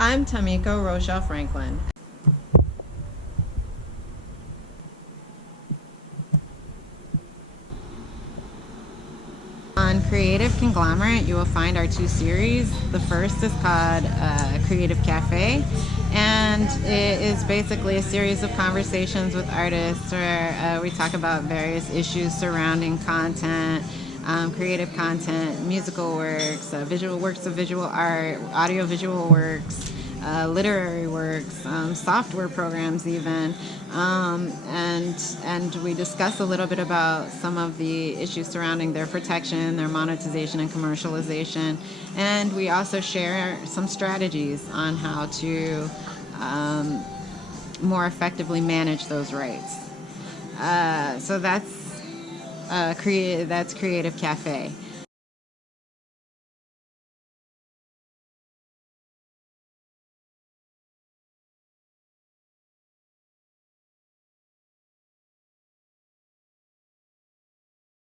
I'm Tamiko Rochelle Franklin. On Creative Conglomerate, you will find our two series. The first is called Creative Cafe, and it is basically a series of conversations with artists where we talk about various issues surrounding content, creative content, musical works, visual works of visual art, audiovisual works, literary works, software programs even, and we discuss a little bit about some of the issues surrounding their protection, their monetization, and commercialization, and we also share some strategies on how to more effectively manage those rights. So that's Creative Cafe.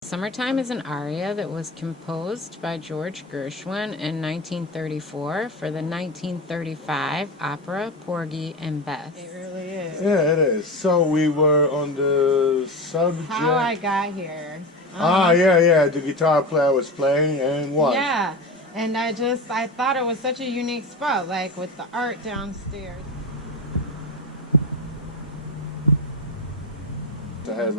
Summertime is an aria that was composed by George Gershwin in 1934 for the 1935 opera Porgy and Bess. It really is. Yeah, it is. So we were on the subject. How I got here. Yeah. The guitar player was playing and what? Yeah, and I thought it was such a unique spot, like with the art downstairs. I had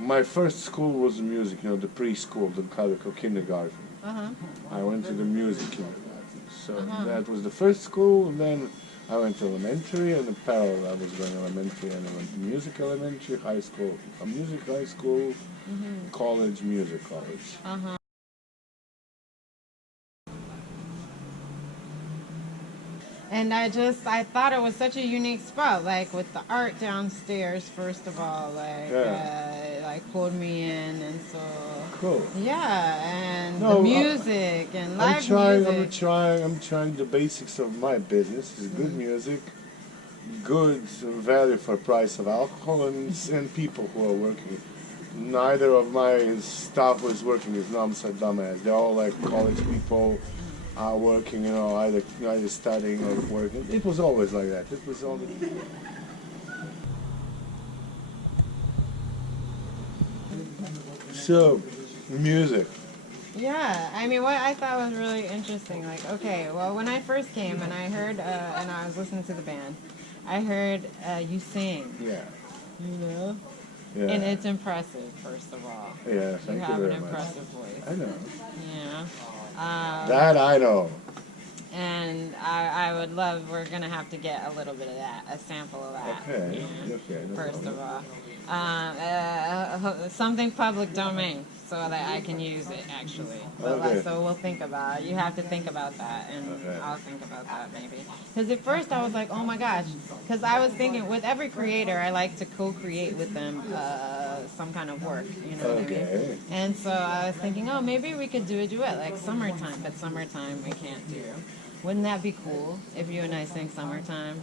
my first school was music, the preschool, the Calico kindergarten. I went to the music kindergarten. So that was the first school, and then I went to elementary, and in parallel I was going elementary, and I went to music elementary, high school, music high school, college, music college. And I thought it was such a unique spot, like with the art downstairs, first of all, like pulled me in, and so Cool. yeah, and the music and live music. I'm trying the basics of my business. Is good music, good value for price of alcohol, and people who are working. Neither of my staff was working as numbs or dumbass. They're all like college people, are working, either studying or working. It was always like that. It was always. So, music. Yeah, I mean, what I thought was really interesting, like, okay, well, when I first came and I heard, and I was listening to the band, I heard you sing. Yeah. You know? Yeah. And it's impressive, first of all. Yeah, thank you have very an much. impressive voice. I know. Yeah. That I know. And I would love, we're going to have to get a little bit of that, a sample of that. Okay, okay. No First problem. of all. Something public domain so that I can use it, actually. Okay. So we'll think about it. You have to think about that, and Okay. I'll think about that maybe. Because at first I was like, oh my gosh. Because I was thinking, with every creator, I like to co-create with them some kind of work. You know what I mean? And so I was thinking, oh, maybe we could do a duet, like Summertime. But Summertime we can't do. Wouldn't that be cool if you and I sang Summertime?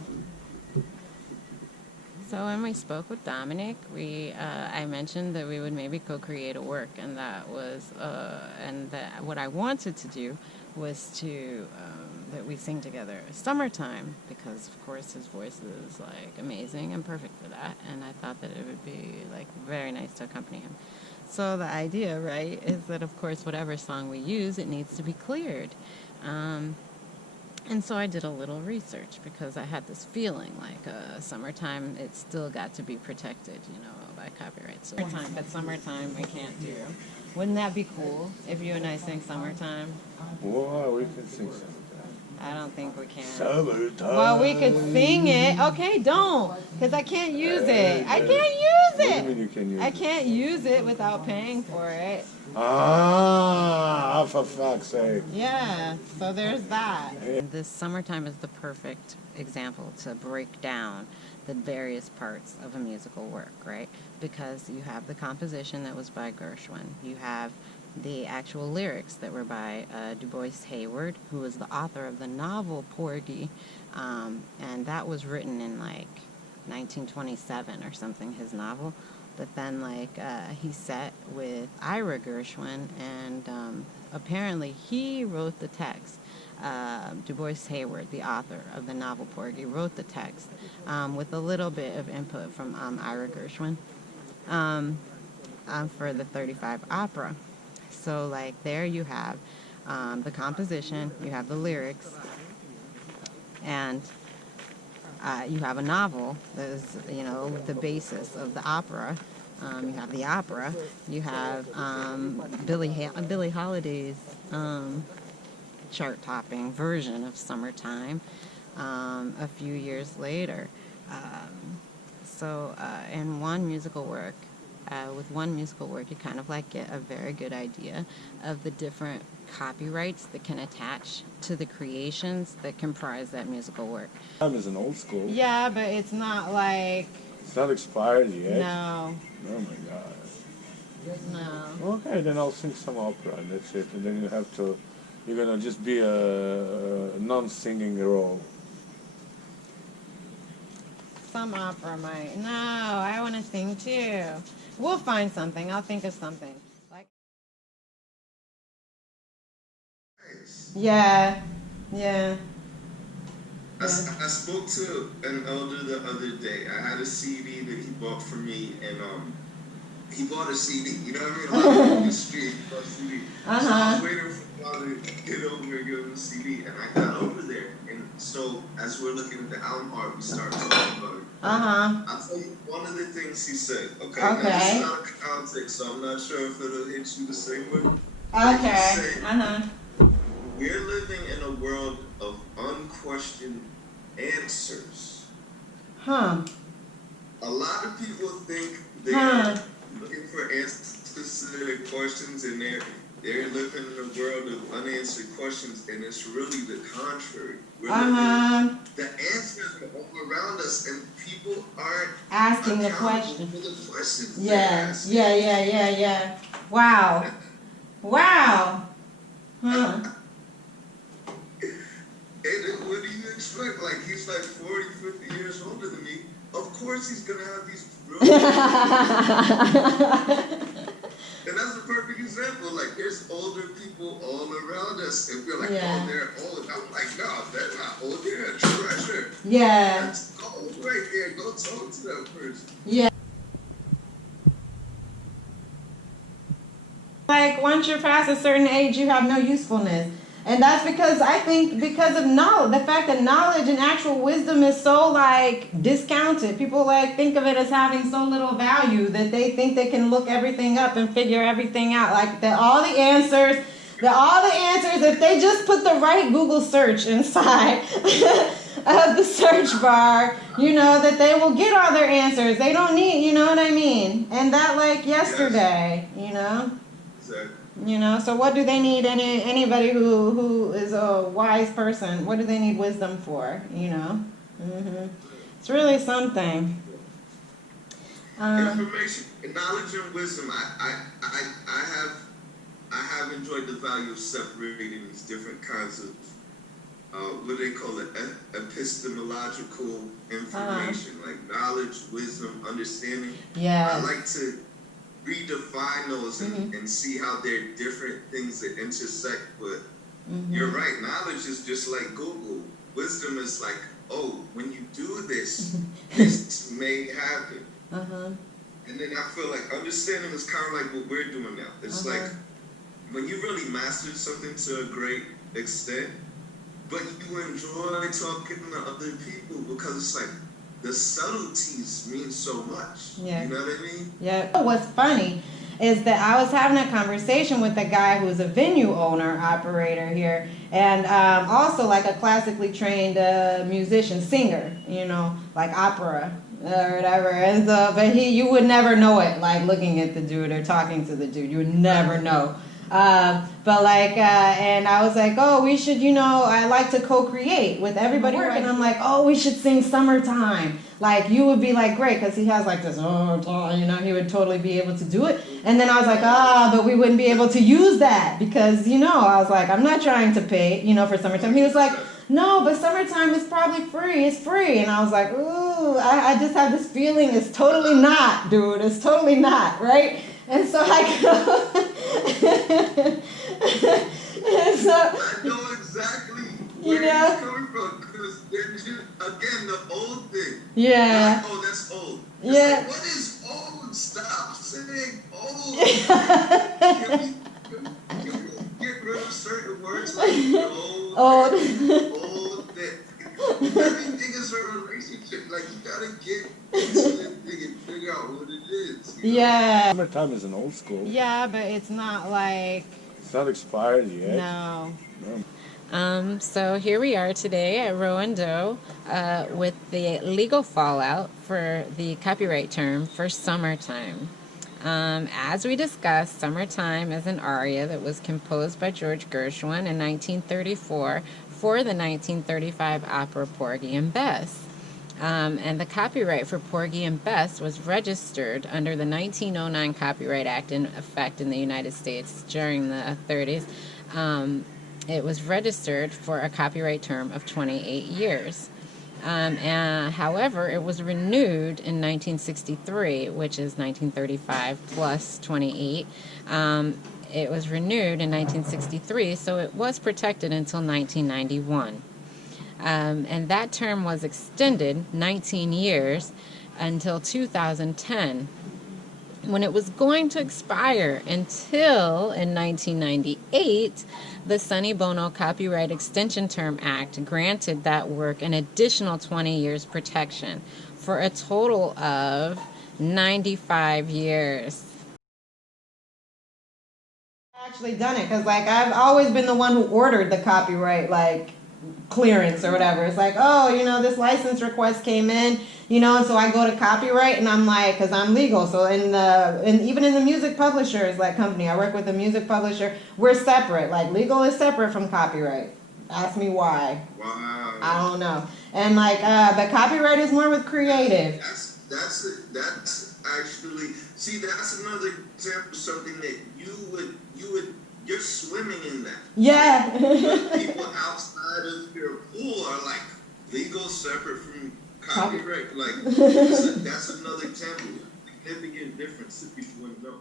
So when we spoke with Dominic, I mentioned that we would maybe co-create a work, and that was that what I wanted to do was to that we sing together Summertime, because of course his voice is like amazing and perfect for that, and I thought that it would be like very nice to accompany him. So the idea, right, is that of course whatever song we use, it needs to be cleared. And so I did a little research because I had this feeling like Summertime, it's still got to be protected, by copyright. So Summertime we can't do. Wouldn't that be cool if you and I sing Summertime? Well, we can sing Summertime. I don't think we can. Summertime. Well, we could sing it. Okay, don't, because I can't use it. I can't use What do you it. mean you can use I it? can't use it without paying for it. For fuck's sake. Yeah, so there's that. This Summertime is the perfect example to break down the various parts of a musical work, right? Because you have the composition that was by Gershwin. You have the actual lyrics that were by Du Bois Hayward, who was the author of the novel Porgy, and that was written in like 1927 or something, his novel. But then he sat with Ira Gershwin, and apparently he wrote the text. Du Bois Hayward, the author of the novel Porgy, wrote the text with a little bit of input from Ira Gershwin for the 35 opera. So, like, there you have the composition, you have the lyrics, and you have a novel that is, you know, the basis of the opera. You have the opera. You have Billie Holiday's chart-topping version of Summertime a few years later. In one musical work, with one musical work, you kind of like get a very good idea of the different copyrights that can attach to the creations that comprise that musical work. Time is an old school. Yeah, but it's not like... It's not expired yet. No. Oh my God. No. Okay, then I'll sing some opera, and that's it. And then you're gonna just be a non-singing role. Some opera might. No, I want to sing too. We'll find something. I'll think of something. Like. Yeah. I spoke to an elder the other day. I had a CD that he bought for me, and he bought a CD. You know what I mean? A lot of people in the street bought a CD. So I was waiting for father to get over and give him a CD, and I got over there. And so as we're looking at the album art, we started talking about it. I'll tell you one of the things he said. Okay. Now, this is not a context, so I'm not sure if it'll hit you the same way. Okay. We're living in a world of unquestioned answers. Huh. A lot of people think they're looking for answers to their questions, and they're living in a world of unanswered questions, and it's really the contrary. We're living, the answers are all around us, and people aren't asking the question. For the questions. Yeah. Wow. And what do you expect? Like, he's like 40, 50 years older than me. Of course he's going to have these brilliant And that's a perfect example. Like, there's older people all around us, and we're like, oh, they're old. I'm like, no, they're not old. They're a treasure. Yeah. That's gold right there. Go talk to that person. Yeah. Like, once you're past a certain age, you have no usefulness. And that's because of knowledge, the fact that knowledge and actual wisdom is so, like, discounted. People, like, think of it as having so little value that they think they can look everything up and figure everything out. Like, that all the answers, if they just put the right Google search inside of the search bar, you know, that they will get all their answers. They don't need, you know what I mean? And that, like, yesterday, you know? Exactly. You know, so what do they need? Anybody who is a wise person, what do they need wisdom for? You know, It's really something. Information, knowledge, and wisdom. I have enjoyed the value of separating these different kinds of what they call it, epistemological information, like knowledge, wisdom, understanding. Yeah. I like to redefine those and see how they're different things that intersect, but you're right, knowledge is just like Google. Wisdom is like, oh, when you do this, this may happen. And then I feel like understanding is kind of like what we're doing now. It's like when you really mastered something to a great extent, but you enjoy talking to other people because it's like, the subtleties mean so much. Yeah. You know what I mean? Yeah. What's funny is that I was having a conversation with a guy who's a venue owner, operator here, and also like a classically trained musician, singer, you know, like opera or whatever. And so, but you would never know it, like looking at the dude or talking to the dude. You would never know. But like, and I was like, oh, we should, you know, I like to co-create with everybody. And I'm like, oh, we should sing Summertime. Like, you would be like, great, because he has like this, you know, he would totally be able to do it. And then I was like, but we wouldn't be able to use that because, you know, I was like, I'm not trying to pay, you know, for Summertime. He was like, no, but Summertime is probably free. It's free. And I was like, ooh, I just have this feeling it's totally not, dude. It's totally not, right? And so I go. I know exactly where know? he's coming from. Because they're just, again, the old thing. Yeah. Like, oh, that's old. It's Yeah. like, what is old? Stop saying old. Can we get rid of certain words like old? Old. Old. Everything is a relationship. Like, you gotta get into this thing and figure out what it is. You know? Yeah. Summertime is an old school. Yeah, but it's not like, It's not expired yet. no. No. So here we are today at Rowan-Doe with the legal fallout for the copyright term for summertime. As we discussed, Summertime is an aria that was composed by George Gershwin in 1934 for the 1935 opera Porgy and Bess. And the copyright for Porgy and Bess was registered under the 1909 Copyright Act in effect in the United States during the 30s. It was registered for a copyright term of 28 years. However, it was renewed in 1963, which is 1935 plus 28. It was renewed in 1963, so it was protected until 1991. And that term was extended 19 years until 2010, when it was going to expire until in 1998, the Sonny Bono Copyright Extension Term Act granted that work an additional 20 years protection for a total of 95 years. Actually done it because like I've always been the one who ordered the copyright like clearance or whatever. It's like, oh, you know, this license request came in, you know, and so I go to copyright and I'm like, because I'm legal, so even in the music publishers like company, I work with a music publisher, we're separate. Like legal is separate from copyright. Ask me why. Wow. I don't know. And like but copyright is more with creative. That's actually, see, that's another example of something that you're swimming in that. Yeah. But people outside of your pool are like legal separate from copyright. Like that's another example. Significant difference that people wouldn't know.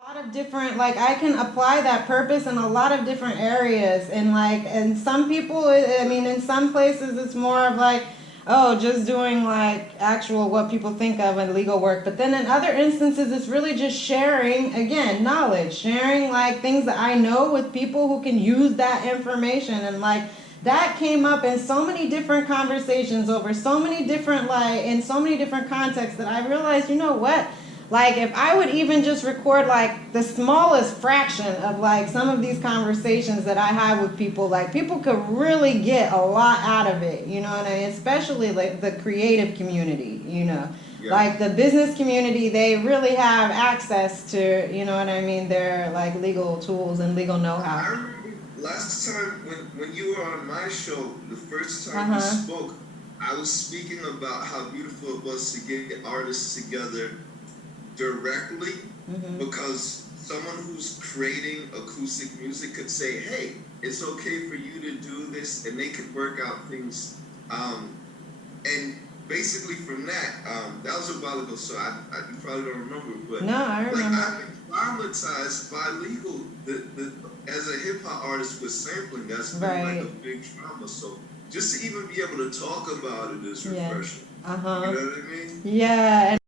A lot of different, like I can apply that purpose in a lot of different areas, and like, and some people, I mean, in some places it's more of like, oh, just doing like actual what people think of in legal work, but then in other instances it's really just sharing, again, knowledge, sharing like things that I know with people who can use that information. And like that came up in so many different conversations over so many different, like in so many different contexts, that I realized, you know what, like if I would even just record like the smallest fraction of like some of these conversations that I have with people, like people could really get a lot out of it, you know what I mean? Especially like the creative community, you know. Yeah. Like the business community, they really have access to, you know what I mean, their like legal tools and legal know-how. I remember last time when you were on my show, the first time you spoke, I was speaking about how beautiful it was to get artists together directly, because someone who's creating acoustic music could say, hey, it's okay for you to do this, and they could work out things. And basically from that, that was a while ago, so you probably don't remember, but no, I remember. Like, I've been traumatized by legal. As a hip hop artist with sampling, that's been like a big trauma. So just to even be able to talk about it is refreshing. You know what I mean? Yeah.